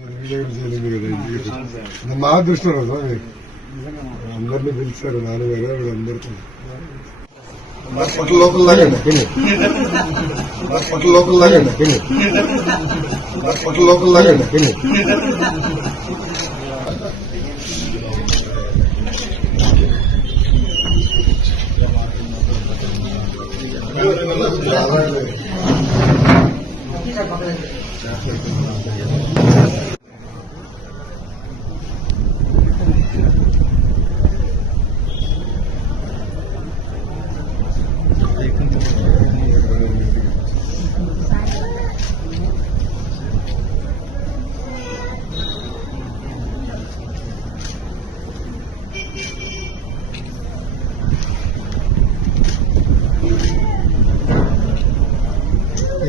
అందరిని పిలిచారు నాన్న గారు ఇక్కడ అందరితో Gracias.